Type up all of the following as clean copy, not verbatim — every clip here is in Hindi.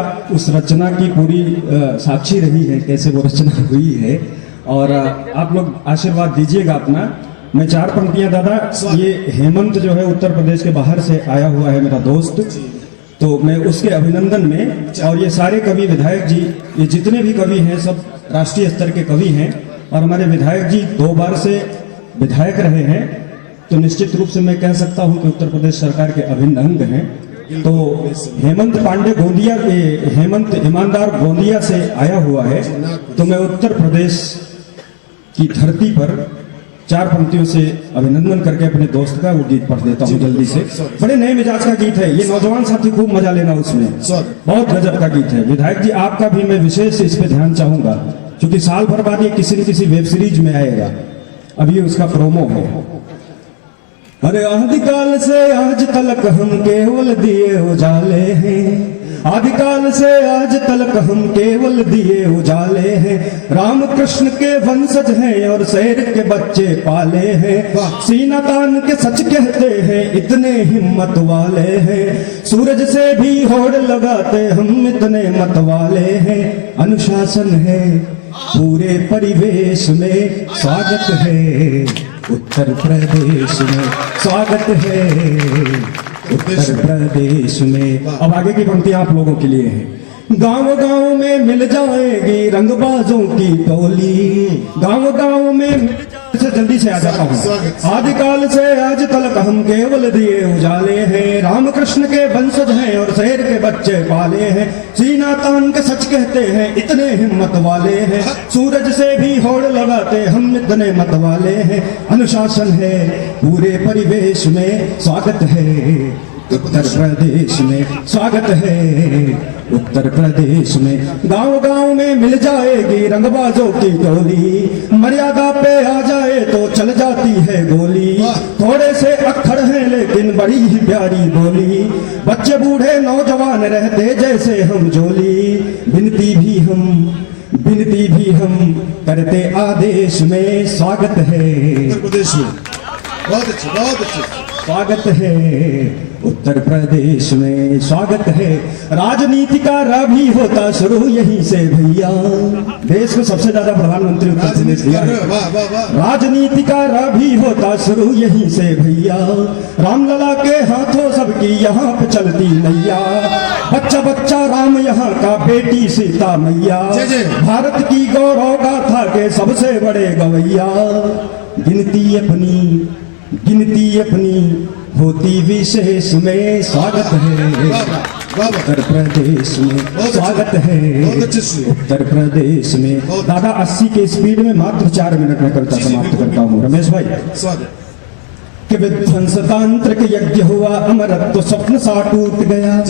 आप उस रचना की पूरी साक्षी रही हैं, कैसे वो रचना हुई है, और आप लोग आशीर्वाद दीजिएगा अपना। मैं 4 पंक्तियां दादा, ये हेमंत जो है उत्तर प्रदेश के बाहर से आया हुआ है मेरा दोस्त, तो मैं उसके अभिनंदन में, और ये सारे कवि विधायक जी, ये जितने भी कवि हैं सब राष्ट्रीय स्तर के कवि हैं, और हमारे विधायक जी 2 बार से विधायक रहे हैं, तो निश्चित रूप से मैं कह सकता हूं कि उत्तर प्रदेश सरकार के अभिन्न अंग हैं। तो हेमंत पांडे गोंदिया के, हेमंत ईमानदार गोंदिया से आया हुआ है, तो मैं उत्तर प्रदेश की धरती पर 4 पंक्तियों से अभिनंदन करके अपने दोस्त का वो गीत पढ़ देता हूँ जल्दी से। बड़े नए मिजाज का गीत है ये, नौजवान साथी खूब मजा लेना उसमें, बहुत गजब का गीत है। विधायक जी आपका भी मैं विशेष इस पे ध्यान चाहूंगा, क्योंकि साल भर बाद ये किसी न किसी वेब सीरीज में आएगा, अभी उसका प्रोमो है। अरे आदिकाल से आज तलक हम केवल दिए उजाले हैं, आदिकाल से आज तलक हम केवल दिए उजाले हैं, राम कृष्ण के वंशज हैं और शेर के बच्चे पाले हैं, सीना तान के सच कहते हैं इतने हिम्मत वाले हैं, सूरज से भी होड़ लगाते हम इतने मत वाले हैं, अनुशासन है पूरे परिवेश में, स्वागत है उत्तर प्रदेश में, स्वागत है उत्तर प्रदेश में। अब आगे की पंक्ति आप लोगों के लिए है। गांव गांव में मिल जाएगी रंगबाजों की टोली, गांव गांव में से जल्दी से आ जाता हूँ। आदिकाल से आज तलक हम केवल दिए उजाले हैं, राम कृष्ण के वंशज हैं और शेर के बच्चे पाले हैं, सीना तान के सच कहते हैं इतने हिम्मत वाले हैं, सूरज से भी होड़ लगाते हम इतने मत वाले हैं, अनुशासन है पूरे परिवेश में, स्वागत है उत्तर प्रदेश में, स्वागत है उत्तर प्रदेश में। गांव गांव में मिल जाएगी रंगबाजों की टोली, मर्यादा पे आ जाए तो चल जाती है गोली, थोड़े से अक्खर हैं लेकिन बड़ी ही प्यारी बोली, बच्चे बूढ़े नौजवान रहते जैसे हम जोली, बिनती भी हम करते आदेश में, स्वागत है उत्तर प्रदेश में। बहुत अच्छे, बहुत अच्छे। स्वागत है उत्तर प्रदेश में, स्वागत है। राजनीति का रा भी होता शुरू यहीं से भैया, देश में सबसे ज्यादा प्रधानमंत्री उत्तर प्रदेश दिया है, राजनीति का रा भी होता शुरू यहीं से भैया, रामलला के हाथों सबकी यहाँ पे चलती नैया, बच्चा बच्चा राम यहाँ का बेटी सीता मैया, भारत की गौरव गाथा के सबसे बड़े गवैया, गिनती अपनी होती विशेष में, स्वागत है उत्तर प्रदेश में, स्वागत है उत्तर प्रदेश में। दादा 80 के स्पीड में मात्र 4 मिनट में कविता समाप्त करता हूँ। रमेश भाई, कि विध्वंस तांत्रिक यज्ञ हुआ, अमरत्व स्वप्न सा टूट गया,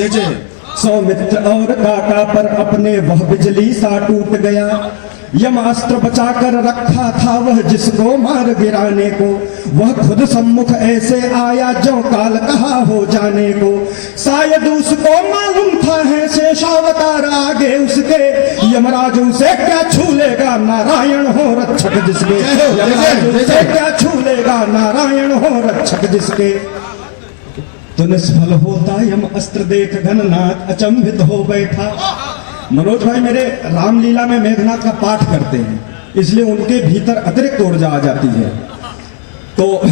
सौमित्र और काका पर अपने वह बिजली सा टूट गया, यमास्त्र बचाकर रखा था वह जिसको मार गिराने को, वह खुद सम्मुख ऐसे आया जो काल कहा हो जाने को, शायद उसको मालूम था है शेषावतार आगे उसके, यमराज उसे क्या छू लेगा नारायण हो रक्षक जिसके, यमराज उसे क्या छू लेगा नारायण हो रक्षक जिसके, तो निष्फल होता यम अस्त्र देख घननाथ अचंभित हो बैठा। मनोज भाई मेरे रामलीला में मेघनाथ का पाठ करते हैं, इसलिए उनके भीतर अतिरिक्त ऊर्जा आ जाती है। तो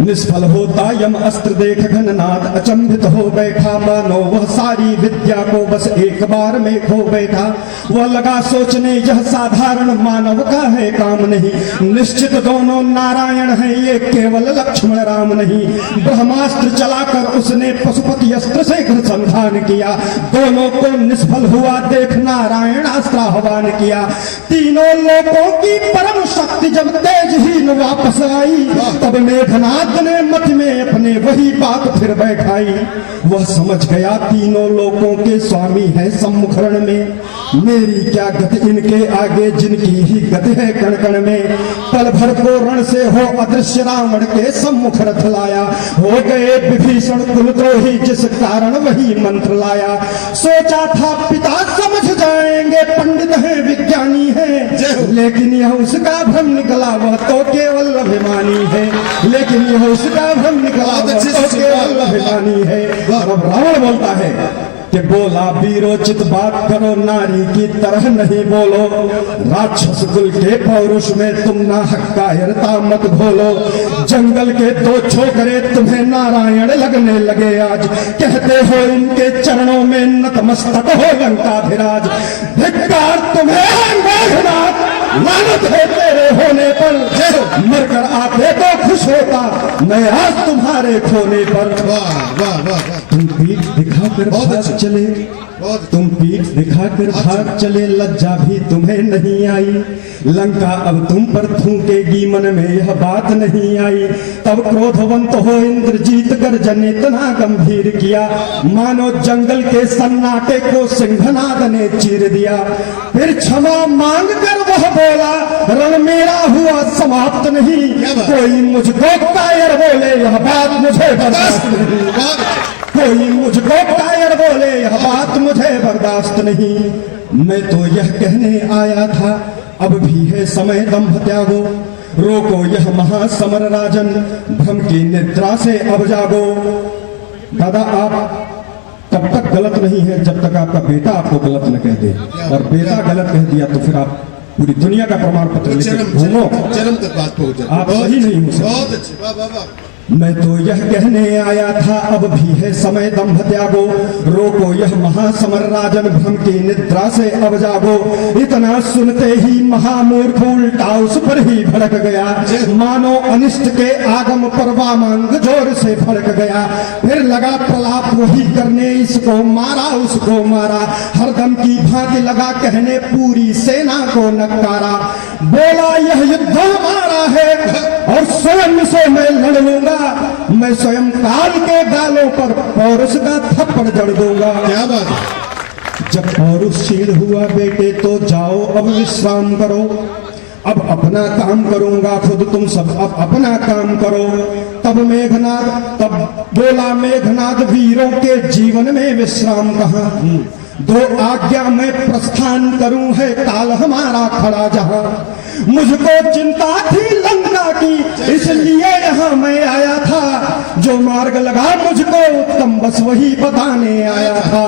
निष्फल होता यम अस्त्र देख घननाथ अचंभित हो बैठा, मानो वह सारी विद्या को बस एक बार में खो बैठा, वह लगा सोचने यह साधारण मानव का है काम नहीं, निश्चित दोनों नारायण हैं ये केवल लक्ष्मण राम नहीं, ब्रह्मास्त्र चलाकर उसने पशुपति अस्त्र से संधान किया, दोनों को निष्फल हुआ देख नारायण अस्त्र आह्वान किया, तीनों लोगों की परम शक्ति जब तेजहीन वापस आई, तब मेघनाथ ने मत में अपने वही बात फिर बैठाई, वह समझ गया तीनों लोगों के स्वामी है सम्मुखरण में, मेरी क्या गति इनके आगे जिनकी ही गति है कण कण में, पल भर को रण से हो अदृश्य रावण के सम्मुख रथ लाया, हो गए विभीषण कुलद्रोही जिस कारण वही मंत्र लाया, सोचा था पिता समझ जाएंगे पंडित है विज्ञानी है, लेकिन यह उसका भ्रम निकला वह तो केवल अभिमानी है, लेकिन यह उसका भ्रम निकला वह तो केवल अभिमानी है। अब रावण बोलता है कि बोला वीरोचित बात करो, नारी की तरह नहीं बोलो, राक्षस कुल के पौरुष में तुम ना हक्कायरता मत घोलो। जंगल के दो छोकरे तुम्हें नारायण लगने लगे आज, कहते हो इनके चरणों में नतमस्तक हो लंकाधिराज। धिक्कार तुम्हें मेघनाथ, लानत है तेरे होने पर, मरकर आते तो खुश होता मैं आज तुम्हारे खोने पर। वाह वाह वाह वाह, तुम पीठ दिखाकर बहुत भाग अच्छा। चले, बहुत तुम पीठ दिखाकर भाग चले, लज्जा भी तुम्हें नहीं आई। लंका अब तुम पर थूकेगी, मन में यह बात नहीं आई। तब क्रोधवंत हो इंद्रजीत गर्जन इतना गंभीर किया, मानो जंगल के सन्नाटे को सिंहनाद ने चीर दिया। फिर क्षमा मांग कर वह बोला, रण मेरा हुआ समाप्त नहीं, क्या बात? कोई मुझको कायर बोले यह बात मुझे बर्दाश्त नहीं। बहुत अच्छा। कोई मुझको कायर बोले यह बात मुझे बर्दाश्त नहीं। मैं तो यह कहने आया था, अब भी है समय दंभ त्यागो, रोको यह महासमर राजन, भ्रम की निद्रा से अब जागो। दादा आप तब तक गलत नहीं है जब तक आपका बेटा आपको गलत न कह दे, और बेटा गलत कह दिया तो फिर आप पूरी दुनिया का प्रमाण पत्र लेकर घूमो, चरम तक बात पहुंच जाती है। आप सही नहीं हो सकते। बहुत अच्छे, वाह वाह वाह। मैं तो यह कहने आया था, अब भी है समय दंभ त्यागो, रोको यह महासमर राजन, भ्रम की निद्रा से अब जागो। इतना सुनते ही महामूर्ख उल्टा उस पर ही भड़क गया, मानो अनिष्ट के आगम पर वामांग जोर से भड़क गया। फिर लगा प्रलाप वही करने, इसको मारा उसको मारा, हरदम की भांति लगा कहने पूरी सेना को नकारा। बोला यह युद्ध हमारा है और स्वयं से मैं लड़ लूंगा, मैं स्वयं काल के गालों पर पौरुष का थप्पड़ जड़ दूंगा। क्या बात है। जब पौरुष क्षीण हुआ बेटे तो जाओ अब विश्राम करो, अब अपना काम करूंगा खुद, तुम सब अब अपना काम करो। तब बोला मेघनाद, वीरों के जीवन में विश्राम कहाँ, दो आज्ञा मैं प्रस्थान करूं, है काल हमारा खड़ा जहां। मुझको चिंता थी लंका की, इसलिए यहाँ मैं आया था, जो मार्ग लगा मुझको उत्तम बस वही बताने आया था।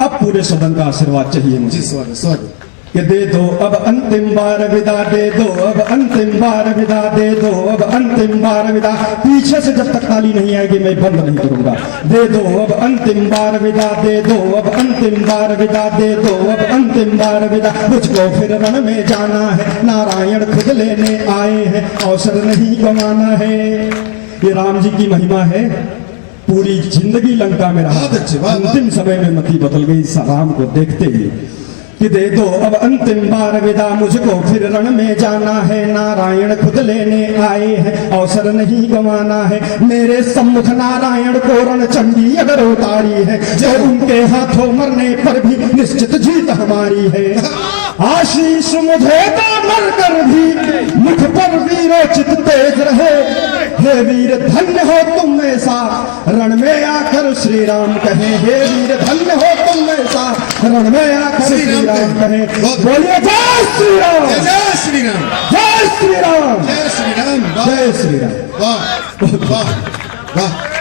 अब पूरे सदन का आशीर्वाद चाहिए मुझे जी स्वागत स्वागत। कि दे दो अब अंतिम बार विदा, दे दो अब अंतिम बार विदा, दे दो अब अंतिम बार विदा। पीछे से जब तक ताली नहीं आएगी मैं बंद नहीं करूंगा। दे दो अब अंतिम बार विदा, दे दो अब अंतिम बार विदा, दे दो अब अंतिम बार विदा। मुझको फिर रण में जाना है, नारायण खुद लेने आए हैं, अवसर नहीं गंवाना है। ये राम जी की महिमा है, पूरी जिंदगी लंका में रहा, बहुत अच्छे, वाह, वाह। अंतिम समय में मति बदल गई राम को देखते ही। कि दे दो अब अंतिम बार विदा, मुझको फिर रण में जाना है, नारायण खुद लेने आए हैं, अवसर नहीं गंवाना है। मेरे सम्मुख नारायण को रणचंडी अगर उतारी है, जो उनके हाथों मरने पर भी निश्चित जीत हमारी है। आशीष मुझे तो मर कर भी मुख पर वीरोचित तेज रहे, हे वीर धन्य हो तुम ऐसा रण में आकर श्री राम कहे, हे वीर धन्य हो तुम ऐसा रण में आकर श्री राम कहे। बोलिए जय श्री राम, जय श्री राम, जय श्री राम, जय श्री राम, जय श्री राम। वाह वाह वाह।